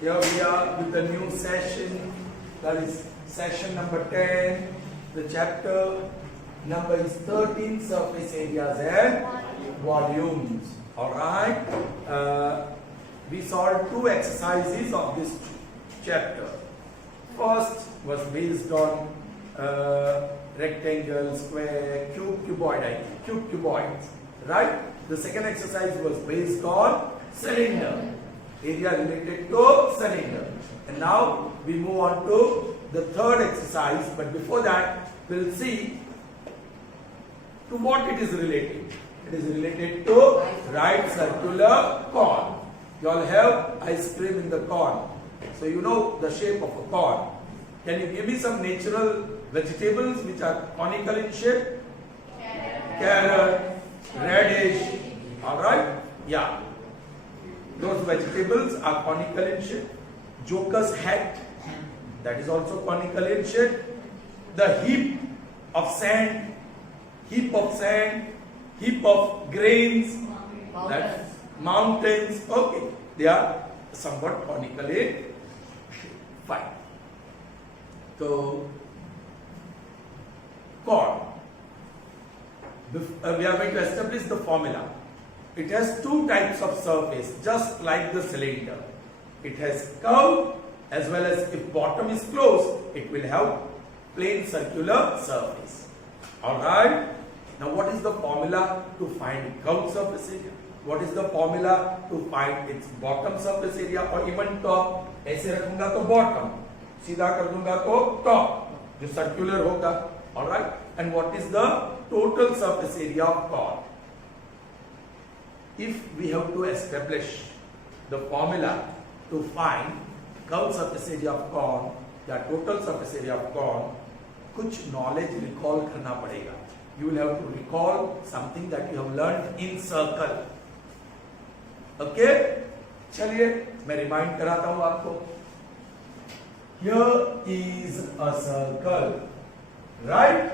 Here we are with the new session, that is session number 10. The chapter number is 13, surface areas and volumes. Alright, we solved two exercises of this chapter. First was based on rectangle, square, cube, cuboid, cuboids, right? The second exercise was based on cylinder, area related to cylinder. And now we move on to the third exercise, but before that we'll see to what it is related. It is related to right circular cone. You all have ice cream in the cone, so you know the shape of a cone. Can you give me some natural vegetables which are conical in shape? Carrot, radish, alright? Yeah. Those vegetables are conical in shape. Joker's hat, that is also conical in shape. The heap of sand, heap of grains, that's mountains, okay, they are somewhat conical in shape. Fine. So, cone. We are going to establish the formula. It has two types of surface, just like the cylinder. It has curve as well as, if bottom is closed, it will have plain circular surface. Alright. Now what is the formula to find curved surface area? What is the formula to find its bottom surface area or even top? ऐसे रखूंगा तो bottom, सीधा कर दूंगा तो top, जो circular होगा. Alright. And what is the total surface area of cone? If we have to establish the formula to find curved surface area of cone या total surface area of cone, कुछ knowledge recall करना पड़ेगा. You will have to recall something that you have learned in circle. Okay? चलिए मैं remind कराता हूँ आपको. Here is a circle, right?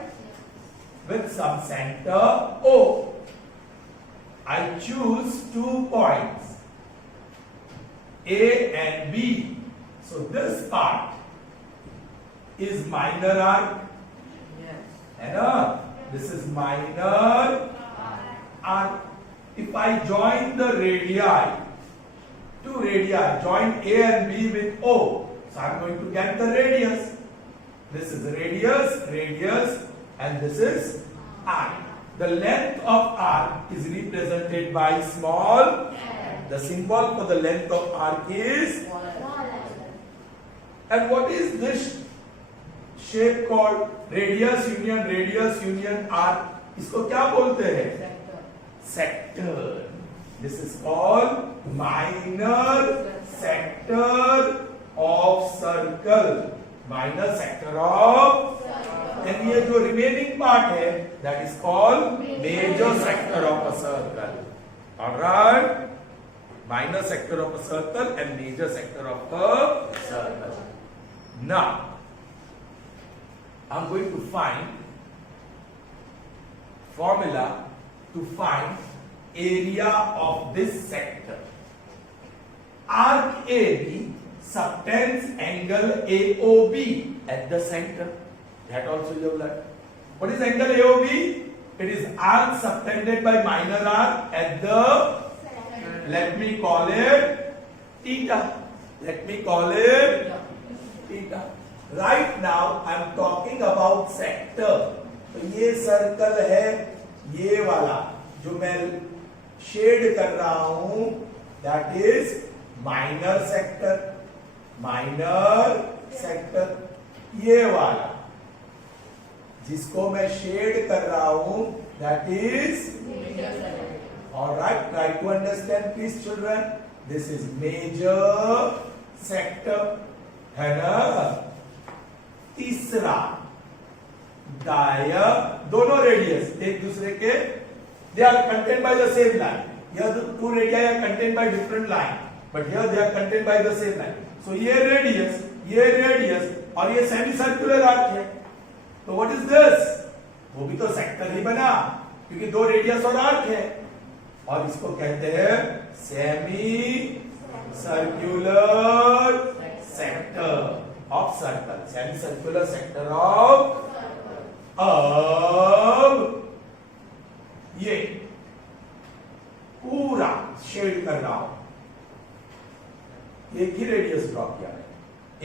With some center O. I choose 2 points, A and B. So this part is minor arc. Yes. And this is minor arc. If I join the radii, 2 radii, join A and B with O, so I am going to get the radius. This is radius, and this is arc. The length of arc is represented by small. The symbol for the length of arc is. And what is this shape called? Radius union arc. इसको क्या बोलते हैं? Sector. This is called minor sector of circle. Minor sector of. And ये जो remaining part है, that is called major sector of a circle. Alright? Minor sector of a circle and major sector of a circle. Now, I'm going to find formula to find area of this sector. Arc AB subtends angle AOB at the center. That also you have learned. What is angle AOB? It is arc subtended by minor arc at the, let me call it theta. Let me call it theta. Right now I am talking about sector. तो ये circle है, ये वाला जो मैं shade कर रहा हूं, that is minor sector. ये वाला जिसको मैं शेड कर रहा हूं, that is. Alright, try to understand please children. This is major sector, है ना? तीसरा दोनों रेडियस एक दूसरे के, they are contained by the same line. Here the 2 radii are contained by different line, but here they are contained by the same line. So ये radius और ये सेमी सर्कुलर आर्क है. तो what is this? वो भी तो sector ही बना, क्योंकि 2 रेडियस और आर्क है, और इसको कहते हैं semi circular sector of circle, semicircular sector of ये पूरा शेड कर रहा हूं, एक ही रेडियस ड्रॉ किया है,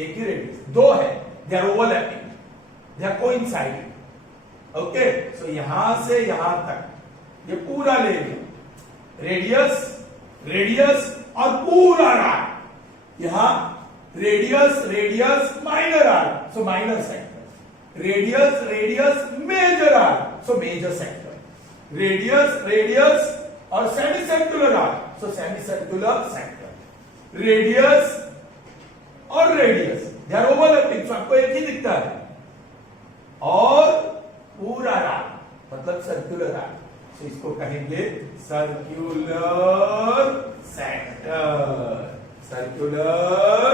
एक ही रेडियस, दो है, they are overlapping, they are coinciding, okay. So यहां से यहां तक ये पूरा ले लिया, रेडियस रेडियस और पूरा आर्क, यहां radius radius minor arc, so minor sector, radius radius major arc, so major sector, radius radius और semi circular arc, so semi circular sector, radius और radius they are overlapping, so आपको एक ही दिखता है, और पूरा आर्क मतलब सर्कुलर आर्क, तो इसको कहेंगे सर्कुलर सेक्टर, सर्कुलर।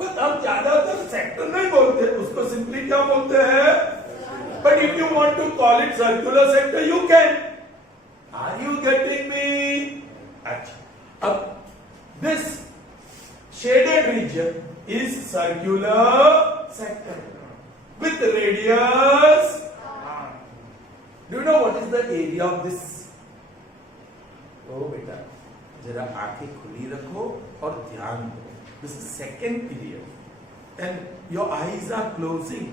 बट हम ज्यादातर सेक्टर नहीं बोलते, उसको सिंपली क्या बोलते हैं, but if you want to call it circular sector you can. Are you getting me? अच्छा, अब this shaded region is circular sector with radius. Do you know what is the area of this? Oh बेटा, जरा आंखें खुली रखो और ध्यान दो. This is second period, and your eyes are closing.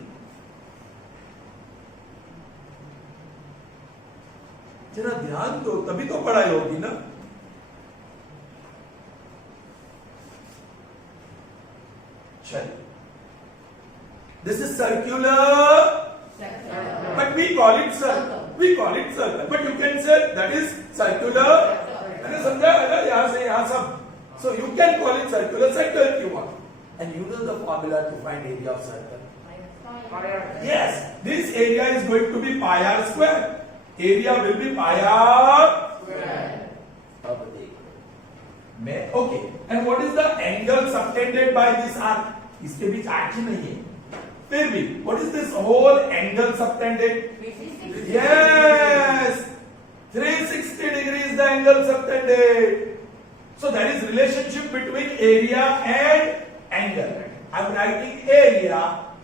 जरा ध्यान दो, तभी तो पढ़ाई होगी ना. चलिए. This is circular, but we call it circle. We call it circle, but you can say that is circular. मैंने समझा है यहाँ से यहाँ सब. So you can call it circular sector if you want. And you know the formula to find area of circle. Yes, this area is going to be pi r square. Area will be pi r square. अब देखो. मैं okay. And what is the angle subtended by this arc? इसके बीच arc ही नहीं है. फिर भी, what is this whole angle subtended? Yes, 360 degrees the angle subtended. So there is relationship between area and angle. I am writing area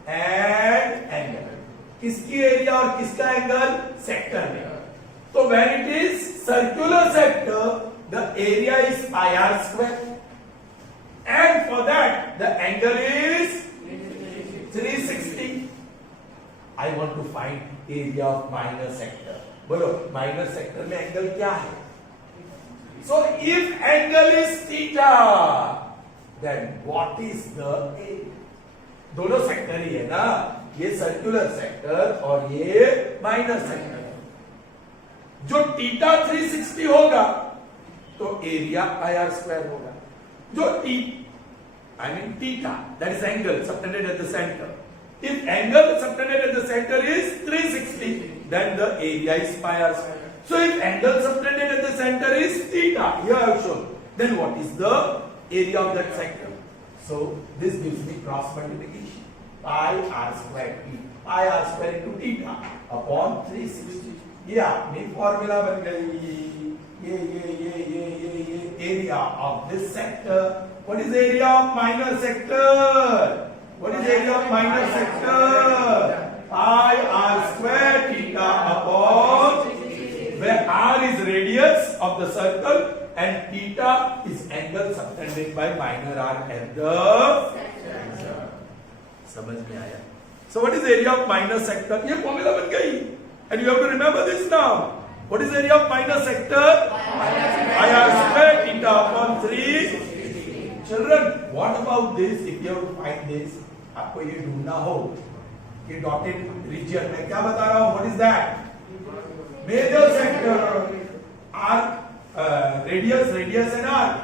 and angle. किसकी area और किसका angle? Sector में. So when it is circular sector, the area is pi r square, and for that the angle is 360. I want to find area of minor sector. बोलो minor sector में angle क्या है? So if angle is theta, then what is the area? दोनों sector ही है ना, ये circular sector और ये माइनर सेक्टर. जो थीटा 360 होगा तो एरिया पाई आर स्क्वायर होगा. जो I mean theta, that is angle subtended at the center. If angle subtended at the center is 360, then the area is pi r square. So if angle subtended at the center is theta, here I have shown, then what is the area of that sector? So this gives me cross multiplication. Pi r square t, pi r square into theta upon 360. ये अपनी formula बन गई. ये area of this sector. What is area of minor sector? What is area of minor sector? Pi r square theta upon, where r is radius of the circle and theta is angle subtended by minor arc at the center. समझ में आया? So what is area of minor sector? ये formula बन गई, and you have to remember this now. What is area of minor sector? Pi r square theta upon 3. Children, what about this? If you have to find this, आपको ये ढूंढना हो कि dotted region में क्या बता रहा हूं. What is that? Major sector. Arc, radius and arc.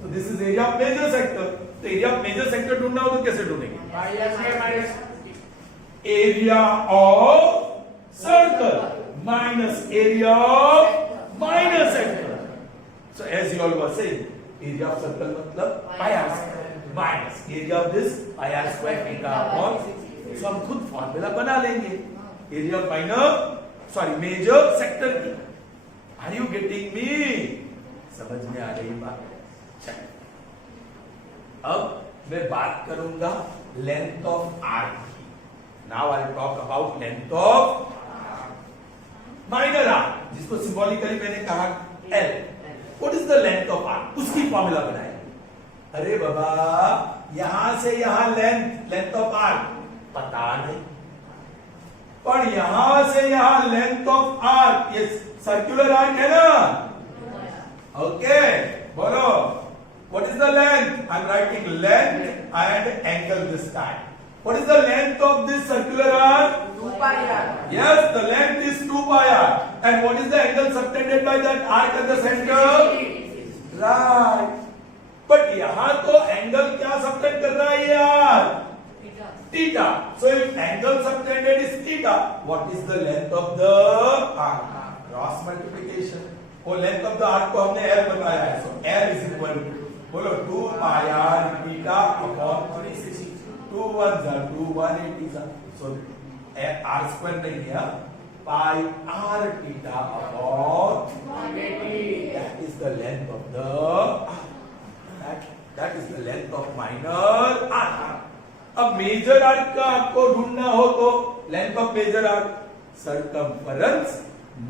So this is area of major sector. तो area of major sector ढूंढना हो तो कैसे ढूंढेंगे? Area of circle minus area of minor sector. So as you all were saying, area of circle मतलब pi r square minus area of this pi r square theta upon. So हम खुद formula बना लेंगे area of major sector की. Are you getting me? समझ में आ रही बात? अब मैं बात करूंगा लेंथ ऑफ आर्क की. Now I talk about length of minor arc, जिसको सिंबॉलिकली मैंने कहा L. What is the length of arc, उसकी फॉर्मूला बनाएंगे. अरे बाबा, यहां से यहां लेंथ ऑफ आर्क पता नहीं, पर यहां से यहां लेंथ ऑफ आर्क, ये सर्कुलर आर्क है ना. ओके, बोलो what is the length? I'm writing length and angle this time. What is the length of this circular arc? 2 pi r. Yes, the length is 2 pi r. And what is the angle subtended by that arc at the center? Right. But यहाँ तो angle क्या subtend कर रहा है यार? Theta. So if angle subtended is theta, what is the length of the arc? Cross multiplication. वो length of the arc को हमने L बताया है. So L is equal to, बोलो 2 pi r theta upon 360. 2 1s are 2 180s are. So r square नहीं है, pi r theta upon 180. That is the length of the arc. That is the length of minor arc. अब major arc का आपको ढूंढना हो तो length of major arc circumference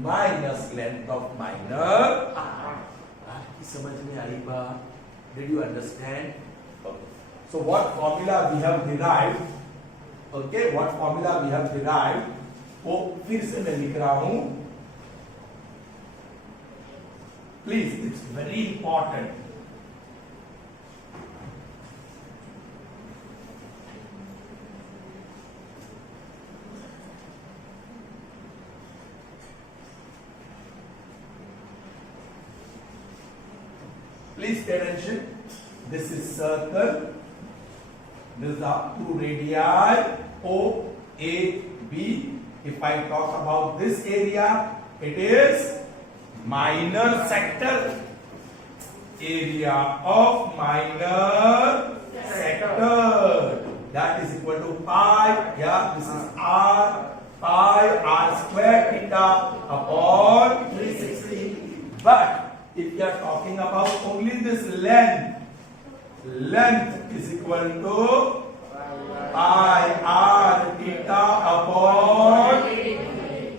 minus length of minor arc. समझ में आई बात? Did you understand? Okay. So what formula we have derived? Okay, what formula we have derived? वो फिर से मैं लिख रहा हूं. Please, it's very important. Please pay attention. This is circle. This is the two radii O, A, B. If I talk about this area, it is minor sector. Area of minor sector. That is equal to pi. Yeah, this is R. Pi R square theta upon 360. But if you are talking about only this length is equal to pi r theta upon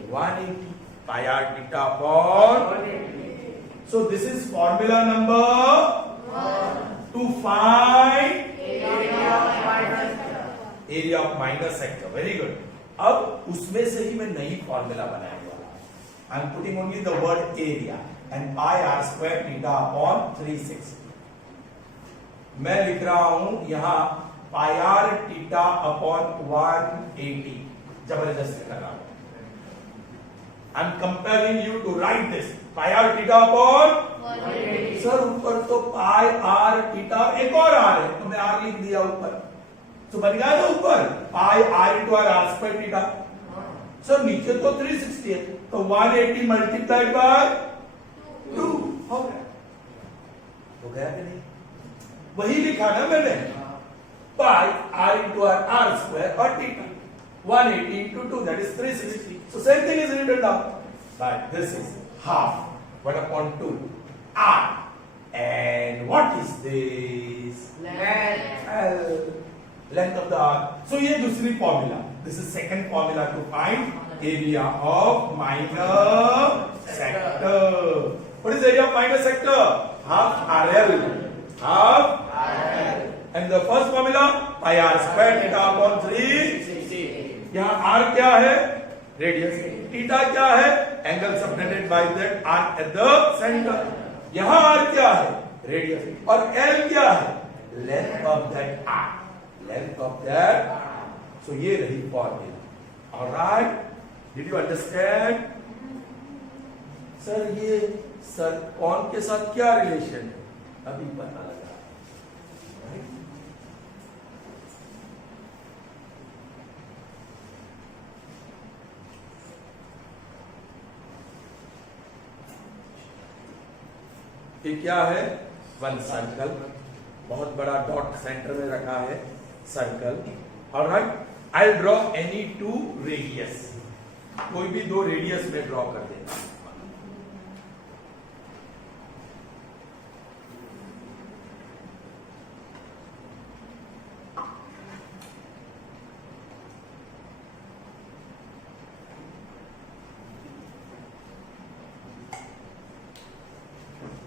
180. Pi r theta upon 180. So this is formula number 1 to find area of minor sector. Very good. अब उसमें से ही मैं नई formula बनाने वाला हूं. I am putting only the word area and pi r square theta upon 360. मैं लिख रहा हूं यहां pi r theta upon 180. जबरदस्ती कर रहा हूं. I'm compelling you to write this. Pi r theta upon 180. Sir ऊपर तो pi r theta एक और r है तो मैं r लिख दिया ऊपर. तो बन गया ना ऊपर pi r into r square theta. Sir नीचे तो 360 है तो 180 मल्टीप्लाइड बाय 2 हो गया कि नहीं? वही लिखा ना मैंने, पाई r into r square और theta 180 into 2 that is 360. So same thing is written down. But this is half 1 upon 2 r. And what is this? Length of the arc. So ये दूसरी formula. This is second formula to find area of minor sector. What is area of minor sector? Half RL. Half RL. And the first formula pi r square theta upon 360. यहाँ r क्या है? Radius. Theta क्या है? Angle subtended by that arc at the center. यहाँ r क्या है? Radius. और L क्या है? Length of that arc. Length of that. So ये रही formula. All right? Did you understand? Sir ये सर कौन के साथ क्या रिलेशन है? अभी पता लगा. ये क्या है? One circle. बहुत बड़ा डॉट सेंटर में रखा है circle. Alright, I draw any two radius. कोई भी दो रेडियस में ड्रॉ कर देना.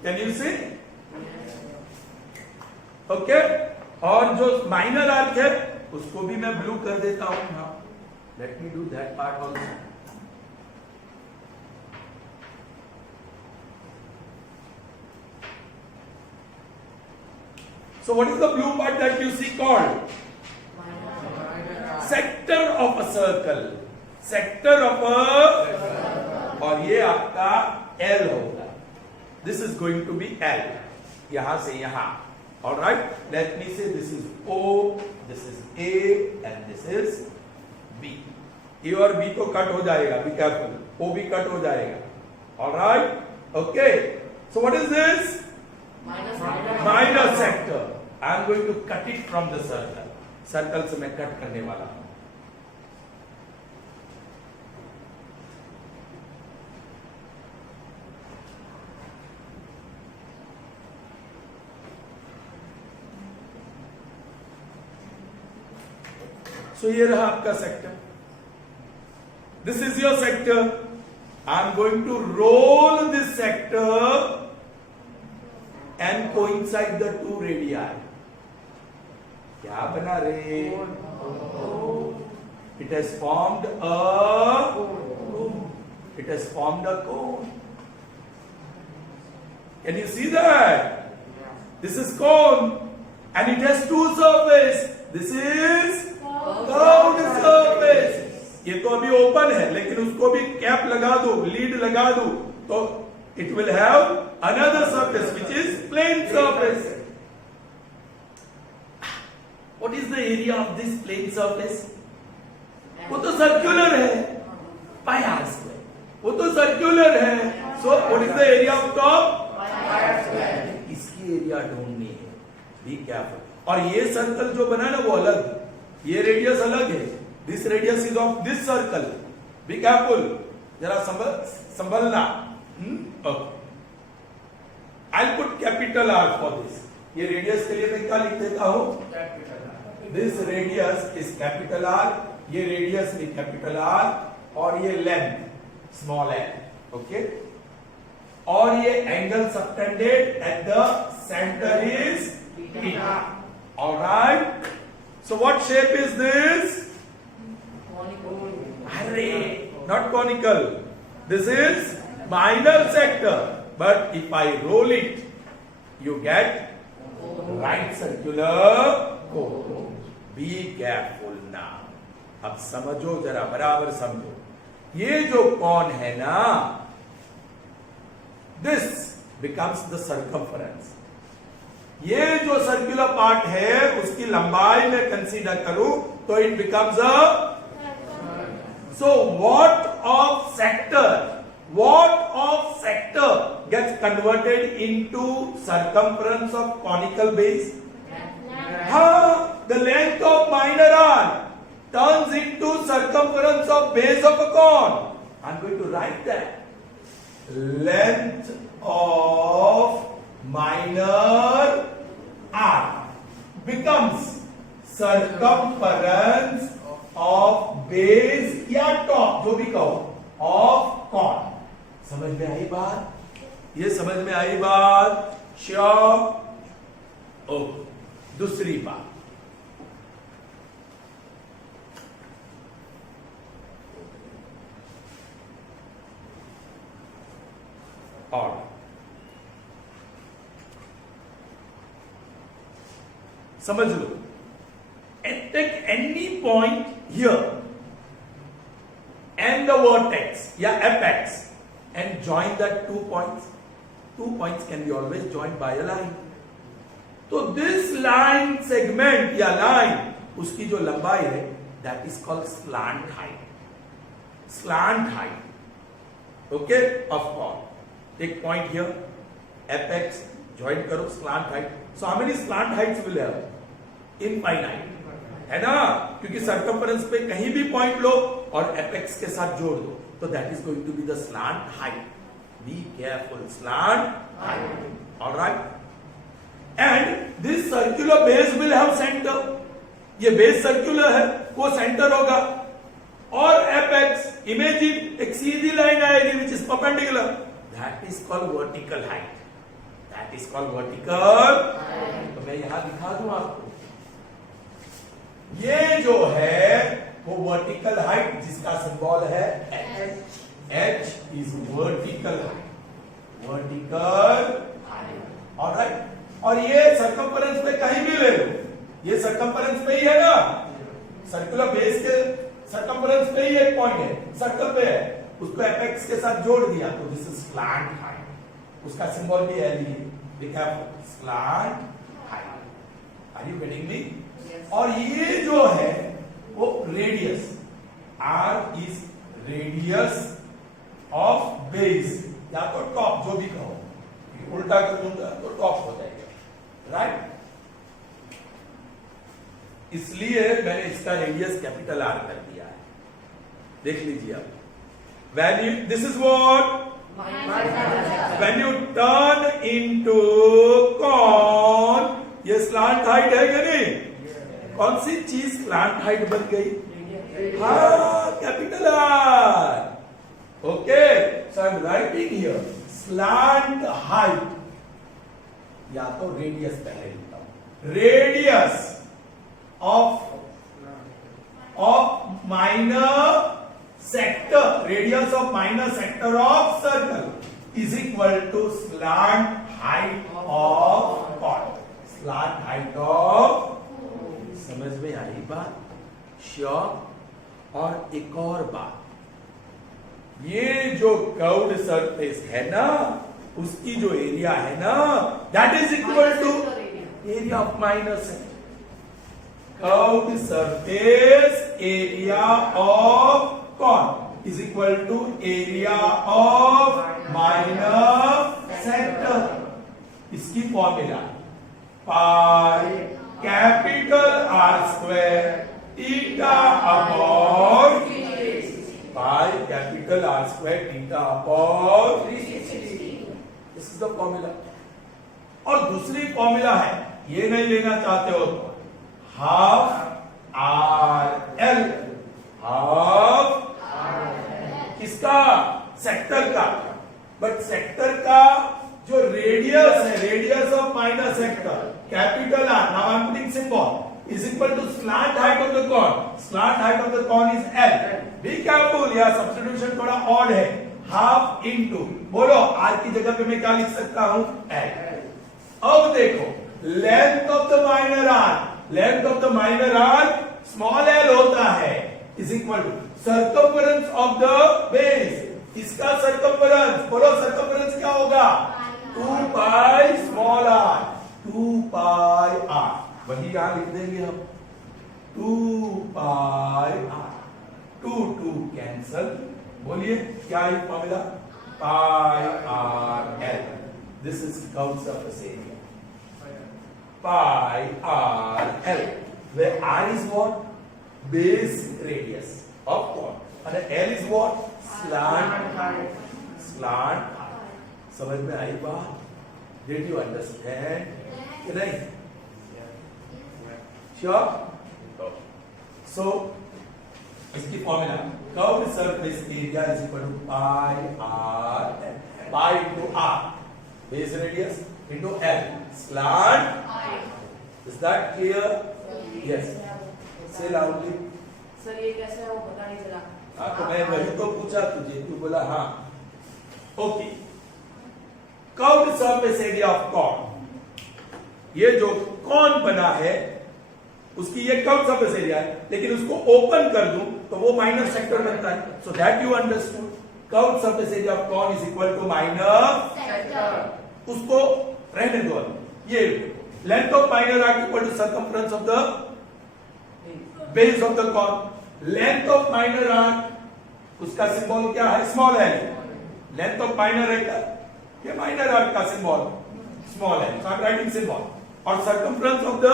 Can you see? ओके, और जो माइनर आर्क है उसको भी मैं ब्लू कर देता हूं यहां. Let me do that part also. So what is the blue part that you see called? Sector of a circle. Sector of a, और ये आपका L होगा. This is going to be L. यहां से यहां. All right. Let me say this is O, this is A, and this is B. A और B तो cut हो जाएगा. Be careful. O भी कट हो जाएगा. All right. Okay. So what is this? Minor sector. I am going to cut it from the circle. Circle से मैं cut करने वाला हूं. So ये रहा आपका sector. This is your sector. I am going to roll this sector and coincide the two radii. क्या बना रे? It has formed a cone. It has formed a cone. Can you see that? This is cone and it has two surfaces. This is curved surface. ये तो अभी open है, लेकिन उसको भी कैप लगा दो, लीड लगा दो, तो it will have another surface which is plane surface. What is the area of this plane surface? वो तो सर्कुलर है, pi r square. वो तो सर्कुलर है. So what is the area of top? Pi r square. इसकी area ढूंढनी है. Be careful. और ये सर्कल जो बना है ना वो अलग है. ये रेडियस अलग है. This radius is of this circle. Be careful. जरा संभलना. Okay. I'll put capital R for this. ये रेडियस के लिए मैं क्या लिख देता हूं? This radius is capital R. ये रेडियस भी कैपिटल R और ये लेंथ स्मॉल l. ओके. और ये angle subtended at the centre is theta. All right. So what shape is this? Array, not conical. This is minor sector. But if I roll it, you get right circular cone. Be careful now. अब समझो जरा, बराबर समझो. ये जो कौन है ना, this becomes the circumference. ये जो सर्कुलर पार्ट है उसकी लंबाई में कंसीडर करूं तो it becomes a. So what of sector gets converted into circumference of conical base? The length of minor arc turns into circumference of base of a cone. I'm going to write that. Length of minor arc becomes circumference of base या top, जो भी कहो, of cone. समझ में आई बात? ये समझ में आई बात? श्योर? ओके. दूसरी बात, और समझ लो. Take any point here and the vertex या apex and join that 2 points. 2 points can be always joined by a line. तो this line segment या line, उसकी जो लंबाई है, that is called slant height. Slant height. Okay, of course. Take point here, apex, join करो, slant height. So how many slant heights will have? Infinite. है ना, क्योंकि सर्कमफरेंस पे कहीं भी पॉइंट लो और एपेक्स के साथ जोड़ दो, तो that is going to be the slant height. Be careful. Slant height. Alright. And this circular base will have centre. ये बेस सर्कुलर है, वो सेंटर होगा. और एपेक्स, इमेजिन एक सीधी लाइन आएगी which is perpendicular, that is called vertical height. That is called vertical. तो मैं यहां दिखा दूं आपको, ये जो है वो वर्टिकल हाइट जिसका सिंबल है h, h is vertical height, vertical height. Alright, और ये सर्कमफरेंस में कहीं भी ले लो, ये सर्कमफरेंस पे ही है ना, सर्कुलर बेस के सर्कमफरेंस पे ही एक पॉइंट है, सर्कल पे है, उसको एपेक्स के साथ जोड़ दिया तो दिस इज स्लैंट हाइट, उसका सिंबल भी है, लिखा है slant height. Are you getting me? और ये जो है वो radius, r is radius of base या तो टॉप, जो भी कहो, उल्टा कर दूंगा तो टॉप हो जाएगा, राइट? इसलिए मैंने इसका रेडियस कैपिटल R कर दिया है। देख लीजिए आप, when you, this is what when you turn into cone, ये स्लांट हाइट है कि नहीं? कौन सी चीज स्लांट हाइट बन गई? हाँ, capital R। Okay, so I am writing here slant height, या तो रेडियस पहले लिखता हूं, radius of minor sector, radius of minor sector of circle is equal to slant height of chord, slant height of, समझ में आई बात? Sure? और एक और बात, ये जो कर्व्ड सरफेस है ना, उसकी जो एरिया है ना, that is equal to area of minor sector. Curved surface area of cone is equal to area of minor sector। इसकी formula pi capital R square theta upon, pi capital R square theta upon, this is the formula. और दूसरी formula है, ये नहीं लेना चाहते हो तो हाफ आर एल, हाफ किसका? सेक्टर का। बट सेक्टर का जो रेडियस है, radius of minor sector capital R, now I am putting symbol, is equal to slant height of the cone, slant height of the cone is l. Be careful, या substitution थोड़ा odd है, half into, बोलो R की जगह पे मैं क्या लिख सकता हूं? एल। अब देखो length of the minor are, length of the minor arc small l होता है, is equal to circumference of the base, इसका सर्कमफरेंस, बोलो सर्कमफरेंस क्या होगा? 2 pi small r, 2 pi r, वही यहां लिख देंगे हम, 2 पाई आर, 2 कैंसल, बोलिए क्या है formula? Pi R L, this is curved surface area, pi r l, where r is what? Base radius of cone, and l is what? Slant height, slant height। समझ में आई बात? Did you understand? नहीं? Sure? So इसकी formula, curved surface area is equal to pi r l, pi into r, base radius into L, slant height। Is that clear? Yes. Say loudly. Sir ये कैसे है वो पता नहीं चला। हाँ, तो मैं वही तो पूछा तुझे, तू बोला हाँ। Okay, curved surface area of cone, ये जो कॉन बना है उसकी ये कर्व्ड सरफेस एरिया है, लेकिन उसको ओपन कर दूं तो वो माइनर सेक्टर बनता है। So that you understood, curved surface area of cone is equal to minor sector. उसको रहने दो। ये length of minor arc equal to circumference of the base of the cone. Length of minor arc, उसका symbol क्या है? Small l. Length of minor arc, ये minor arc का symbol small L, so I am writing symbol. और circumference of the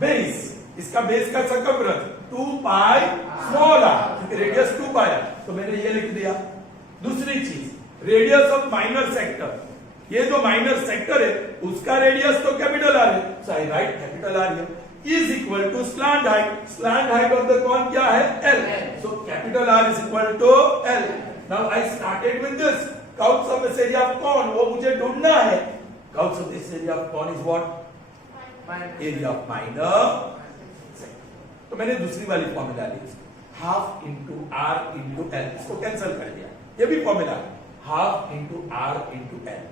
base, इसका base का circumference 2 pi small are, क्योंकि radius 2 पाई है, तो मैंने ये लिख दिया। दूसरी चीज, रेडियस ऑफ माइनर सेक्टर, ये जो माइनर सेक्टर है उसका रेडियस तो कैपिटल आर है, so I write capital R here, is equal to slant height. Slant height of the cone क्या है? L. So capital R is equal to L. Now I started with this curved surface area of cone, वो मुझे ढूंढना है। Curve surface area of cone is what? Area of minor sector. तो मैंने दूसरी वाली फॉर्मूला ली, half into R into L, इसको कैंसिल कर दिया, ये भी formula half into R into L.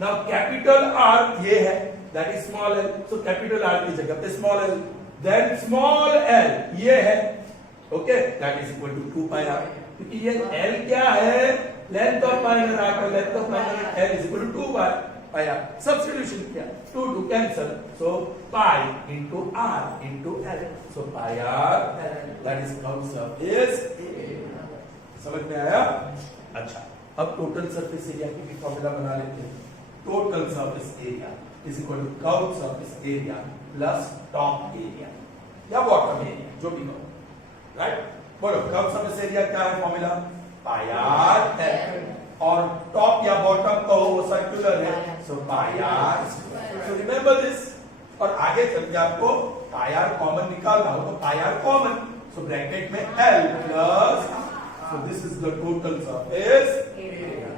Now capital R ये है, that is small L, so capital R की जगह पे small L, then small L ये है, okay, that is equal to 2 pi R, क्योंकि ये एल क्या है, length of minor are, length of minor L is equal to 2 pi R. Substitution किया, 2 cancel, so pi into R into L, so pi R, that is curve surface area. समझ में आया? अच्छा, अब टोटल सरफेस एरिया की भी formula बना लेते हैं. Total surface area is equal to curve surface area plus top area या बॉटम एरिया, जो भी कहो, राइट? बोलो, कर्व सरफेस एरिया क्या है फॉर्मूला? पाई आर एल, और टॉप या बॉटम को वो सर्कुलर है, सो pi are. So remember this. और आगे चल के आपको पाई आर कॉमन निकालना हो तो पाई आर कॉमन, सो ब्रैकेट में L plus, so this is the total surface area.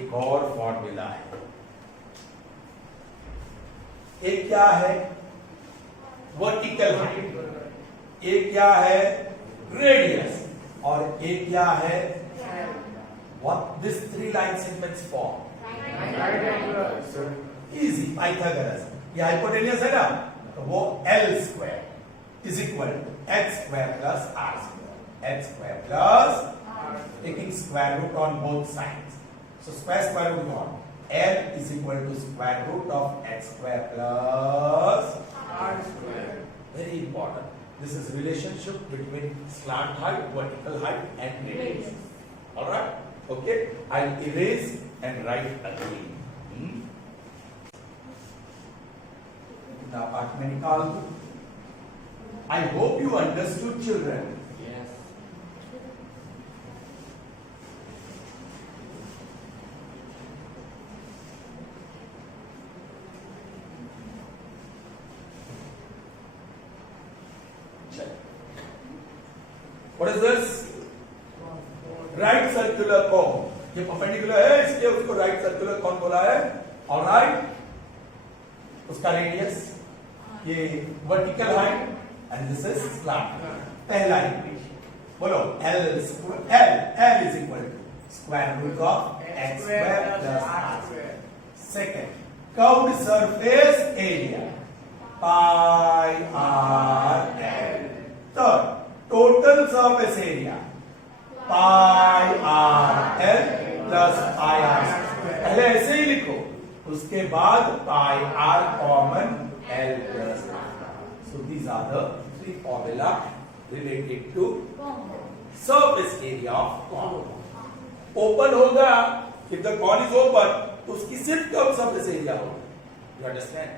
एक और फॉर्मूला है, एक क्या है? वर्टिकल हाइट, एक क्या है? रेडियस, और एक क्या है? What this 3 line segments form? So, easy, Pythagoras. ये hypotenuse है ना, तो वो L square is equal to h square plus r square. H square plus taking square root on both sides. So square root on L is equal to square root of h square plus r square. Very important. This is relationship between slant height, vertical height, and radius. All right. Okay, I'll erase and write again. Now, पाठ में निकाल दो. I hope you understood, children. Yes. Check. What is this? Right circular cone. ये perpendicular है, इसलिए उसको right circular cone बोला है. ऑलराइट, उसका रेडियस, ये vertical height, and this is slant. पहला इक्वेशन बोलो, L is equal to square root of x square plus r square. Second, curved surface area pi R L. Third, total surface area pi R L plus pi R. पहले ऐसे ही लिखो, उसके बाद pi R common L plus R. So these are the 3 formula related to surface area of cone. Open होगा, if the cone is open तो उसकी सिर्फ कर्व सरफेस एरिया होगा. You understand?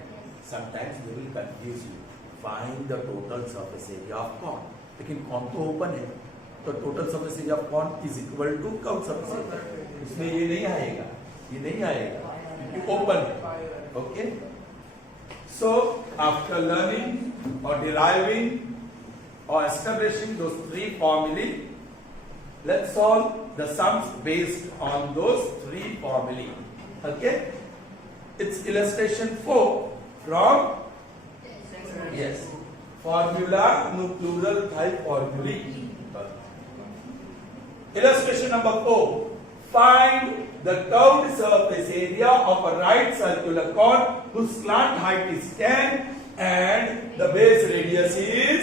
Sometimes they will confuse you, find the total surface area of cone, लेकिन cone तो open है, तो total surface area of cone is equal to curve surface area. इसमें ये नहीं आएगा, ये नहीं आएगा क्योंकि ओपन है. ओके, सो आफ्टर लर्निंग और डिराइविंग और एस्टैब्लिशिंग दोस 3 फॉर्मूले, let's solve the sums based on those 3 फॉर्मूले. Okay, it's illustration 4 from yes formula plural type formulae. Illustration number 4. Find the curved surface area of a right circular cone whose slant height is 10 and the base radius is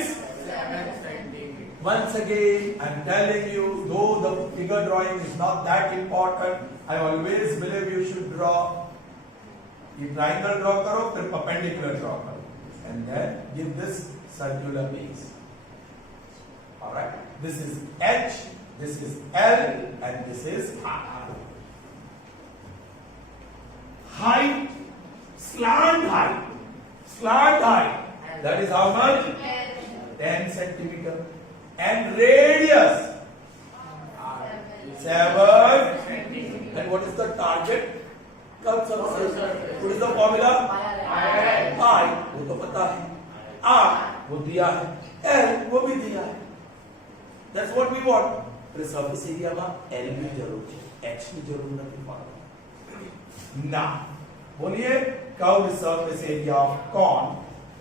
7 centimeters. Once again, I'm telling you, though the figure drawing is not that important, I always believe you should draw. You triangle draw karo, फिर perpendicular draw karo, and then give this circular base. All right. This is H. This is L and this is R. Height, slant height, that is how much? 10 centimeter. And radius, 7. And what is the target? Curved surface. What is the formula? I, वो तो पता है. R, वो दिया है. L, वो भी दिया है. That's what we want. पर सरफेस एरिया में L भी जरूर है, H की जरूर नहीं पड़ता. Now, बोलिए curved surface area of cone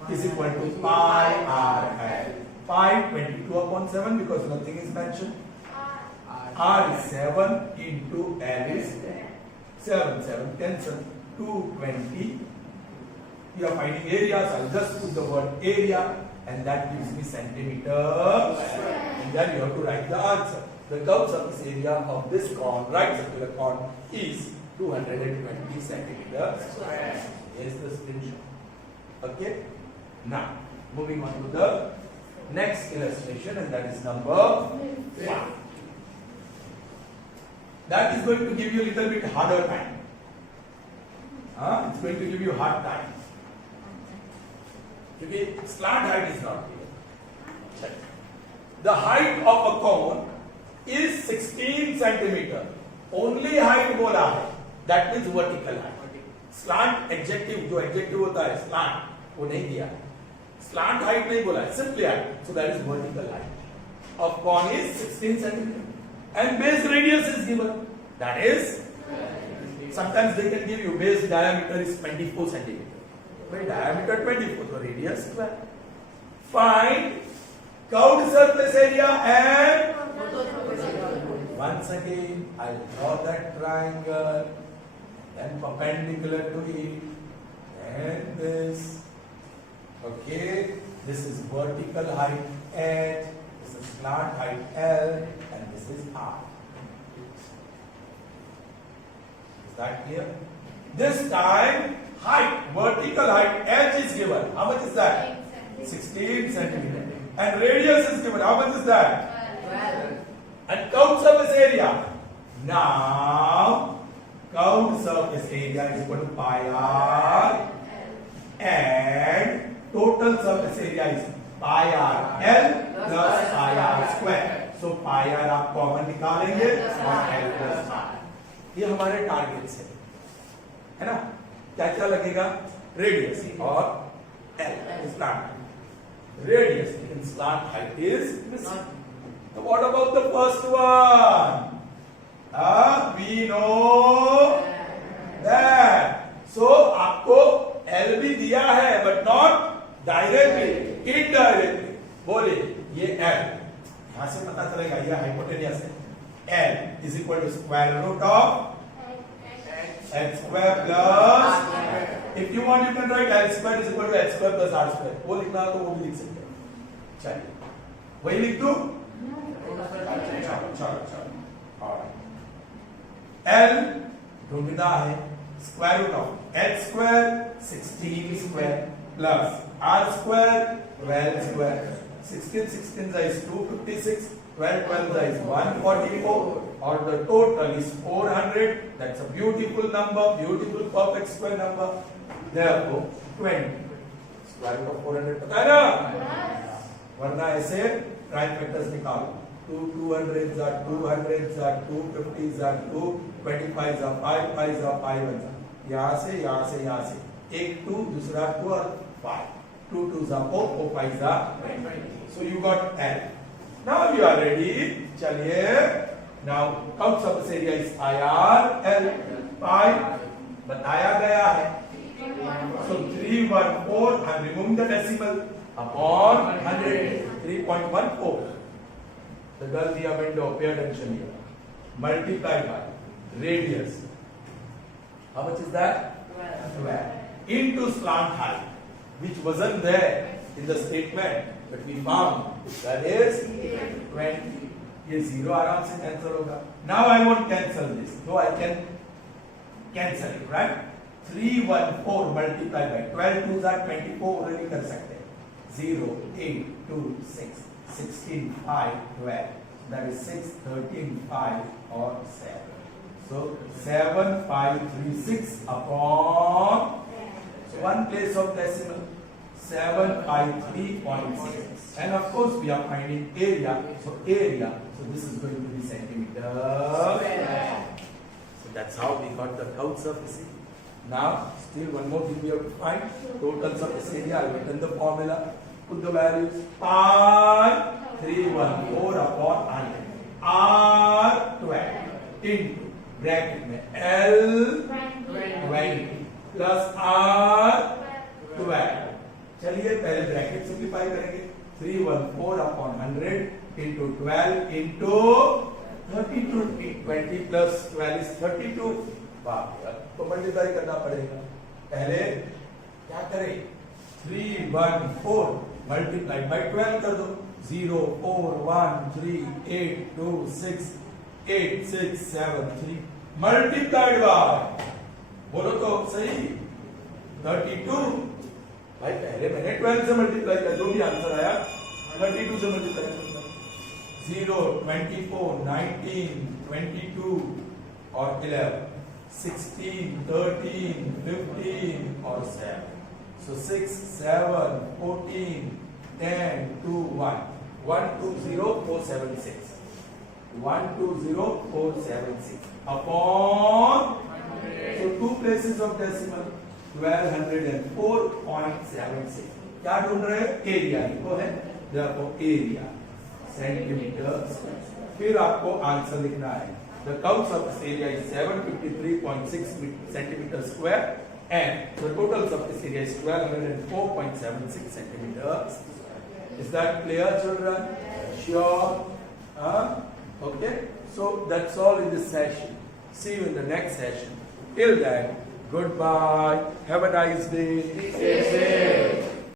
is equal to pi r l. Pi 22/7 because nothing is mentioned. R is 7 into L is 7. 7 cancel. 220. You are finding areas. I'll just put the word area and that gives me centimeters. And then you have to write the answer. The curved surface area of this cone, right circular cone, is 220 centimeters square. Here's the screenshot. Okay. Now, moving on to the next illustration, and that is number 5. That is going to give you a little bit harder time. It's going to give you hard time. Because slant height is not here. Check. The height of a cone is 16 centimeter. Only height बोला है. That means vertical height. Slant adjective जो adjective होता है slant वो नहीं दिया है. Slant height नहीं बोला है. Simply height. So that is vertical height of cone is 16 centimeter. And base radius is given. That is sometimes they can give you base diameter is 24 centimeter. By diameter 24, so radius 12. Find curved surface area and once again I'll draw that triangle and perpendicular to it and this. Okay, this is vertical height H, this is slant height L, and this is R. Is that clear? This time height, vertical height H is given. How much is that? 16 centimeter. And radius is given. How much is that? 12. And curved surface area. Now, curved surface area is equal to pi r and total surface area is pi r L plus pi r square. So pi r आप common निकालेंगे और L plus r. ये हमारे targets है ना? क्या क्या लगेगा? रेडियस और L slant. Radius in slant height is missing. So what about the first one? We know that. So आपको L भी दिया है, but not directly, indirectly. बोले ये L, यहाँ से पता चलेगा ये हाइपोटेनियस है. L is equal to square root of h square plus. If you want, you can write L square is equal to h square plus r square. वो लिखना तो वो भी लिख सकते हैं. चलिए, वही लिख दूं? चलो. L ढूंढना है square root of h square 16 square plus r square 12 square. 16 is 256, 12 is 144, or the total is 400. That's a beautiful number, beautiful perfect square number. Therefore 20 square root of 400 पता है ना? वरना ऐसे ट्राइफैक्टर्स निकालो. 200s are 200s are 250s are 225s are 5 5s are 5 यहाँ से एक 2 दूसरा 2 और 5. 2 2s are 4 4 5s are 20. So you got L. Now you are ready. चलिए. Now curved surface area is IR L pi बताया गया है. So 314. I'm removing the decimal upon 100. 3.14. The Gaussian window, pay attention here. Multiplied by radius. How much is that? 12. Into slant height, which wasn't there in the statement, but we found that is 20. ये 0 आराम से cancel होगा. Now I won't cancel this. So I can cancel it, right? 314 multiplied by 12 2s are 24 already कर सकते हैं. 0, 8, 2, 6. 16, 5, 12. That is 6, 13, 5 or 7. So 7, 5, 3, 6 upon. So one place of decimal. 753.6. And of course we are finding area. So area. So this is going to be centimeter. So that's how we got the curved surface area. Now still one more thing we have to find. Total surface area. I've written the formula. Put the values. Pi 314 upon 100. R 12 into bracket में L 20 plus are 12। चलिए पहले bracket simplify करेंगे। 314 upon 100 into 12 into 32। 20 plus 12 is 32। बाप रे, तो multiply करना पड़ेगा। पहले क्या करें, 314 मल्टीप्लाई बाय 12 कर दो। 0 4 1 3 8 2 6 8 6 7 3 मल्टीप्लाइड बाय, बोलो तो सही, 32। भाई पहले मैंने 12 से मल्टीप्लाई किया, जो भी आंसर आया 32 से मल्टीप्लाई करना। 0 24 19 22 और 11 16 13 15 और 7। So 6 7 14 10 2 1 120476 120476 upon, so two places of decimal, 1204.76। क्या ढूंढ रहे हैं, एरिया लिखो है, देखो एरिया सेंटीमीटर। फिर आपको आंसर लिखना है, the curve surface area is 753.6 centimeter square and the total surface area is 1204.76 centimeters. Is that clear, children? Sure? Okay. So that's all in this session. See you in the next session. Till then, goodbye. Have a nice day. Stay safe.